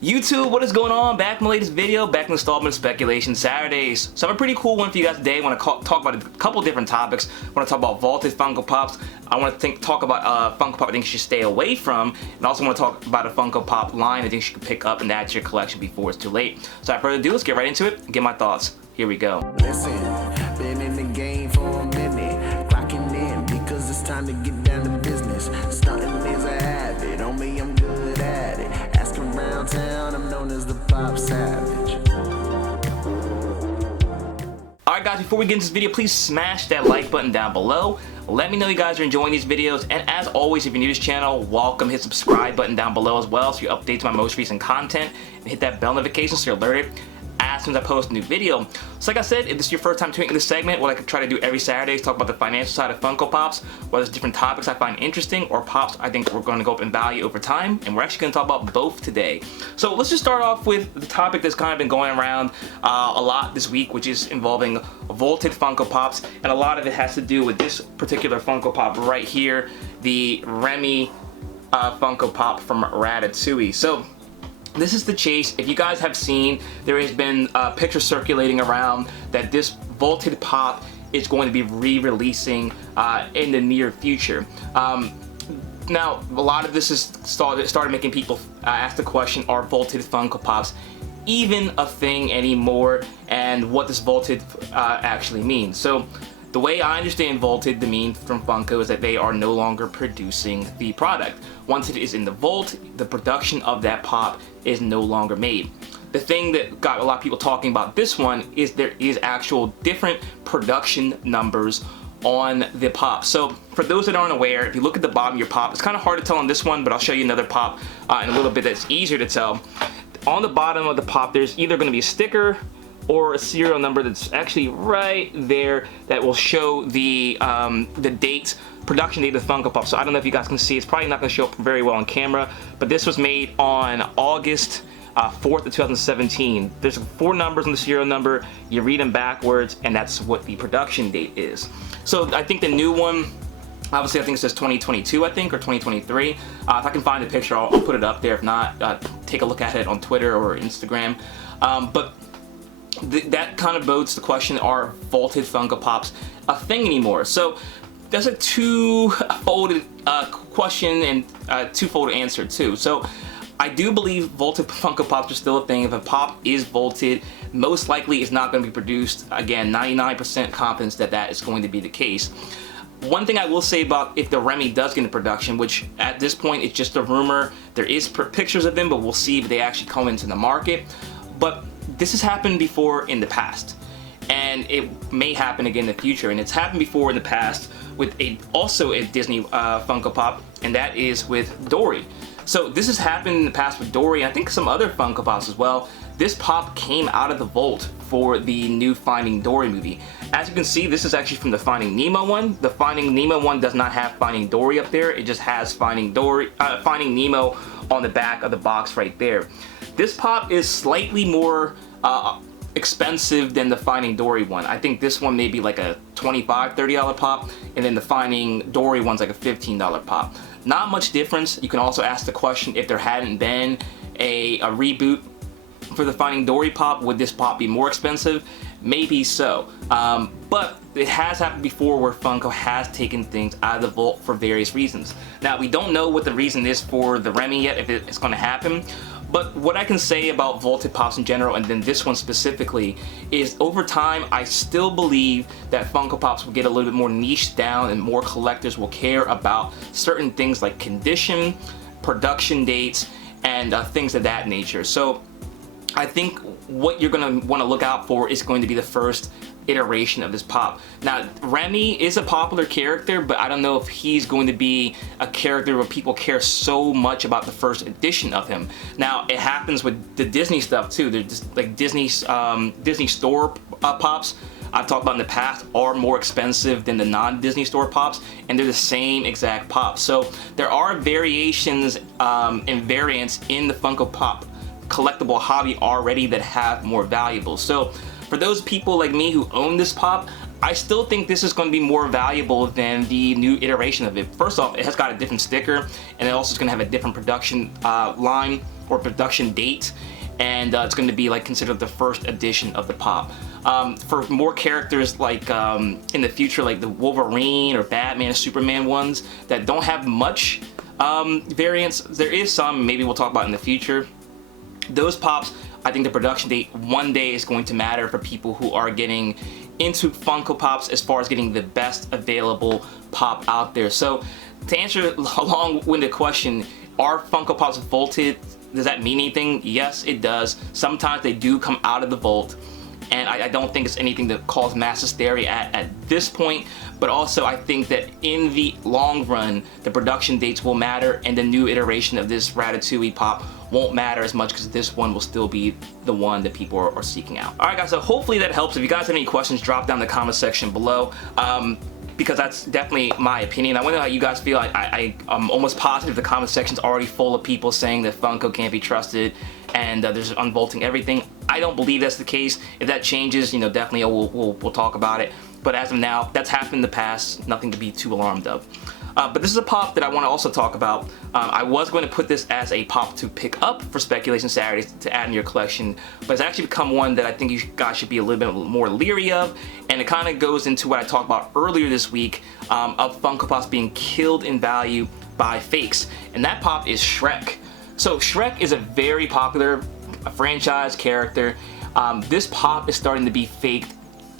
YouTube, what is going on? Back in my latest video, back in the installment of Speculation Saturdays. So I have a pretty cool one for you guys today. I want to talk about a couple different topics. I want to talk about Vaulted Funko Pops. I want to talk about Funko Pop I think you should stay away from. And I also want to talk about a Funko Pop line I think you should pick up and add to your collection before it's too late. So without further ado, let's get right into it and get my thoughts. Here we go. Listen, been in the game for a minute, clocking in because it's time to get down to business. Stunting is a habit, on me I'm good at it. Asking around town, I'm known as the Popsavage. Alright guys, before we get into this video, please smash that like button down below. Let me know you guys are enjoying these videos, and as always, if you're new to this channel, welcome. Hit the subscribe button down below as well so you update my most recent content, and hit that bell notification so you're alerted as soon as I post a new video. So like I said, if this is your first time tuning in this segment, what I could try to do every Saturday is talk about the financial side of Funko Pops, whether it's different topics I find interesting or Pops I think we're going to go up in value over time, and we're actually going to talk about both today. So let's just start off with the topic that's kind of been going around a lot this week, which is involving Vaulted Funko Pops, and a lot of it has to do with this particular Funko Pop right here, the Remy Funko Pop from Ratatouille. So this is the chase. If you guys have seen, there has been pictures circulating around that this Vaulted Pop is going to be re-releasing in the near future. Now, a lot of this has started making people ask the question, are Vaulted Funko Pops even a thing anymore, and what does Vaulted actually mean? So the way I understand Vaulted to mean from Funko is that they are no longer producing the product. Once it is in the vault, the production of that pop is no longer made. The thing that got a lot of people talking about this one is there is actual different production numbers on the pop. So for those that aren't aware, if you look at the bottom of your pop, it's kind of hard to tell on this one, but I'll show you another pop in a little bit that's easier to tell. On the bottom of the pop, there's either going to be a sticker or a serial number that's actually right there that will show the date, production date of the Funko Pop. So I don't know if you guys can see, it's probably not going to show up very well on camera, but this was made on August 4th of 2017. There's 4 numbers on the serial number, you read them backwards, and that's what the production date is. So I think the new one, obviously I think it says 2022, I think, or 2023. If I can find the picture, I'll put it up there. If not, take a look at it on Twitter or Instagram. But that kind of bodes the question, are Vaulted Funko Pops a thing anymore? So that's a two-folded question and two-fold answer too. So I do believe Vaulted Funko Pops are still a thing. If a pop is vaulted, most likely it's not going to be produced. Again, 99% confidence that that is going to be the case. One thing I will say about if the Remy does get into production, which at this point it's just a rumor, there is pictures of them, but we'll see if they actually come into the market. But this has happened before in the past, and it may happen again in the future, and it's happened before in the past with also a Disney Funko Pop, and that is with Dory. So this has happened in the past with Dory, I think some other Funko Pops as well. This pop came out of the vault for the new Finding Dory movie. As you can see, this is actually from the Finding Nemo one. The Finding Nemo one does not have Finding Dory up there, it just has Finding Nemo on the back of the box right there. This pop is slightly more expensive than the Finding Dory one. I think this one may be like a $25, $30 pop, and then the Finding Dory one's like a $15 pop. Not much difference. You can also ask the question, if there hadn't been a reboot for the Finding Dory pop, would this pop be more expensive? Maybe so. But it has happened before where Funko has taken things out of the vault for various reasons. Now, we don't know what the reason is for the Remy yet, if it's going to happen. But what I can say about Vaulted Pops in general, and then this one specifically, is over time I still believe that Funko Pops will get a little bit more niche down, and more collectors will care about certain things like condition, production dates, and things of that nature. So I think what you're going to want to look out for is going to be the first iteration of this pop. Now, Remy is a popular character, but I don't know if he's going to be a character where people care so much about the first edition of him. Now, it happens with the Disney stuff too. There's just like Disney store pops I've talked about in the past are more expensive than the non-Disney store pops, and they're the same exact pop. So there are variations and variants in the Funko Pop collectible hobby already that have more valuable. So for those people like me who own this pop, I still think this is going to be more valuable than the new iteration of it. First off, it has got a different sticker, and it also is going to have a different production line or production date, and it's going to be like considered the first edition of the pop. For more characters like in the future, like the Wolverine or Batman, Superman ones that don't have much variants, there is some, maybe we'll talk about in the future. Those pops, I think the production date one day is going to matter for people who are getting into Funko Pops as far as getting the best available pop out there. So to answer a long-winded question, are Funko Pops vaulted? Does that mean anything? Yes, it does. Sometimes they do come out of the vault, and I don't think it's anything that cause mass hysteria at this point, but also I think that in the long run, the production dates will matter, and the new iteration of this Ratatouille pop won't matter as much because this one will still be the one that people are seeking out. Alright guys, so hopefully that helps. If you guys have any questions, drop down in the comment section below. Because that's definitely my opinion. I wonder how you guys feel. I'm almost positive the comment section's already full of people saying that Funko can't be trusted and there's unvaulting everything. I don't believe that's the case. If that changes, you know, definitely we'll talk about it. But as of now, that's happened in the past. Nothing to be too alarmed of. But this is a pop that I want to also talk about. I was going to put this as a pop to pick up for Speculation Saturdays to add in your collection, but it's actually become one that I think you guys should be a little bit more leery of, and it kind of goes into what I talked about earlier this week of Funko Pops being killed in value by fakes, and that pop is Shrek. So Shrek is a very popular franchise character. This pop is starting to be faked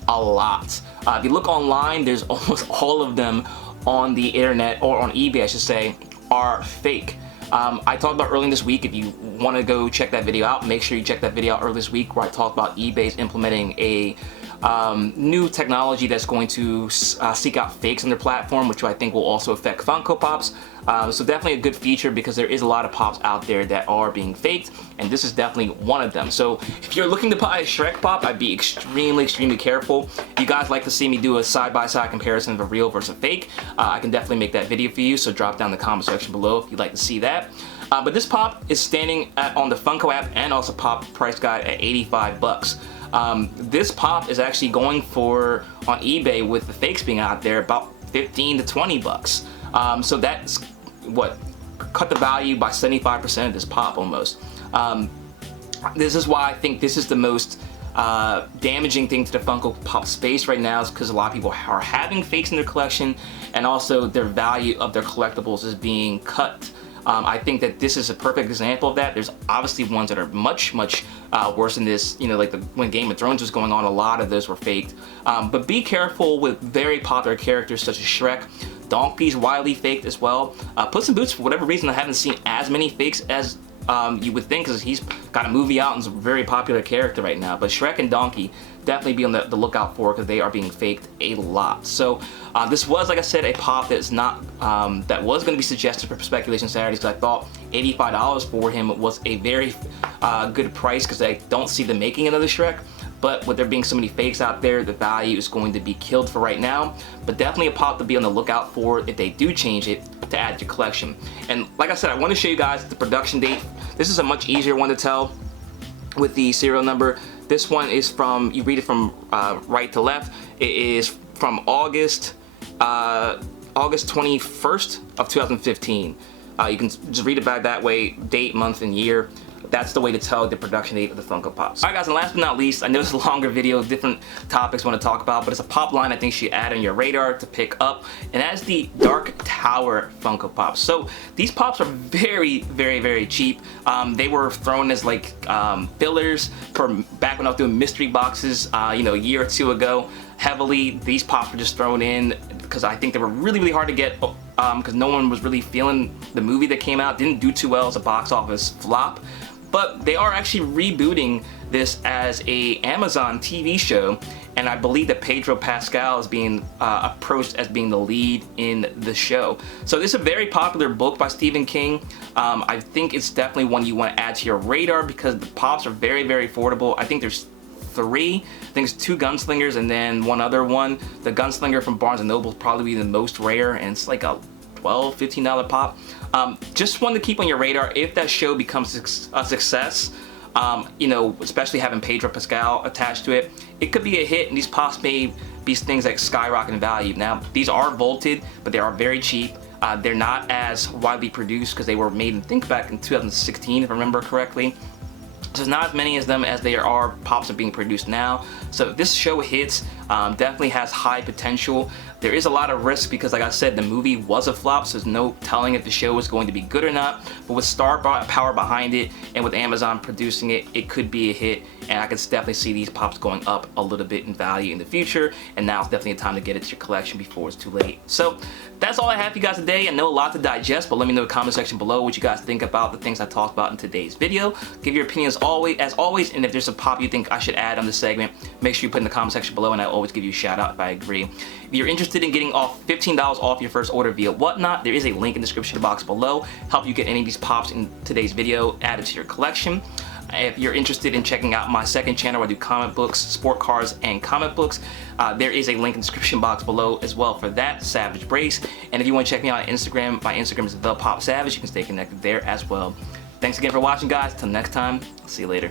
a lot. If you look online, there's almost all of them on the internet, or on eBay I should say, are fake. I talked about earlier this week. If you want to go check that video out, make sure you check that video out earlier this week where I talked about eBay's implementing a new technology that's going to seek out fakes on their platform, which I think will also affect Funko Pops. So definitely a good feature because there is a lot of pops out there that are being faked, and this is definitely one of them. So if you're looking to buy a Shrek pop, I'd be extremely careful. If you guys like to see me do a side-by-side comparison of a real versus a fake, I can definitely make that video for you, so drop down in the comment section below if you'd like to see that. But this pop is standing on the Funko app and also Pop Price Guide at 85 bucks. This pop is actually going for, on eBay with the fakes being out there, about 15 to 20 bucks. So that's what cut the value by 75% of this pop almost. This is why I think this is the most damaging thing to the Funko Pop space right now, is because a lot of people are having fakes in their collection, and also their value of their collectibles is being cut. I think that this is a perfect example of that. There's obviously ones that are much worse than this. You know, like when Game of Thrones was going on, a lot of those were faked. But be careful with very popular characters such as Shrek. Donkey's widely faked as well. Puss in Boots, for whatever reason, I haven't seen as many fakes as you would think, because he's got a movie out and is a very popular character right now. But Shrek and Donkey, definitely be on the lookout for, because they are being faked a lot. So this was, like I said, a pop that's not that was going to be suggested for Speculation Saturdays, because I thought $85 for him was a very good price, because I don't see them making another Shrek. But with there being so many fakes out there, the value is going to be killed for right now. But definitely a pop to be on the lookout for if they do change it to add to your collection. And like I said, I want to show you guys the production date. This is a much easier one to tell with the serial number. This one is from, you read it from right to left. It is from August 21st of 2015. You can just read it back that way, date, month, and year. That's the way to tell the production date of the Funko Pops. Alright guys, and last but not least, I know it's a longer video, different topics I want to talk about, but it's a pop line I think you should add on your radar to pick up, and that's the Dark Tower Funko Pops. So these pops are very cheap. They were thrown as like fillers for back when I was doing mystery boxes, you know, a year or two ago. Heavily, these pops were just thrown in because I think they were really hard to get, because no one was really feeling the movie that came out. Didn't do too well as a box office flop. But they are actually rebooting this as a Amazon TV show, and I believe that Pedro Pascal is being approached as being the lead in the show. So this is a very popular book by Stephen King. I think it's definitely one you want to add to your radar because the pops are very affordable. I think there's three. I think it's two gunslingers and then one other one. The gunslinger from Barnes & Noble is probably the most rare, and it's like a $12, $15 pop. Just one to keep on your radar if that show becomes a success. You know, especially having Pedro Pascal attached to it, it could be a hit, and these pops may be things like skyrocket in value. Now, these are vaulted, but they are very cheap. They're not as widely produced because they were made, I think, back in 2016, if I remember correctly. So there's not as many of them as there are Pops are being produced now. So if this show hits, definitely has high potential. There is a lot of risk because, like I said, the movie was a flop, so there's no telling if the show is going to be good or not. But with star power behind it and with Amazon producing it, it could be a hit. And I could definitely see these Pops going up a little bit in value in the future. And now it's definitely a time to get it to your collection before it's too late. So that's all I have for you guys today. I know a lot to digest, but let me know in the comment section below what you guys think about the things I talked about in today's video. Give your opinions as always, and if there's a Pop you think I should add on this segment, make sure you put in the comment section below, and I always give you a shout out if I agree. If you're interested in getting off $15 off your first order via Whatnot, there is a link in the description box below. Help you get any of these Pops in today's video added to your collection. If you're interested in checking out my second channel where I do comic books, sport cars, and comic books, there is a link in the description box below as well for that, Savage Brace. And if you want to check me out on Instagram, my Instagram is ThePopSavage. You can stay connected there as well. Thanks again for watching, guys. Till next time, I'll see you later.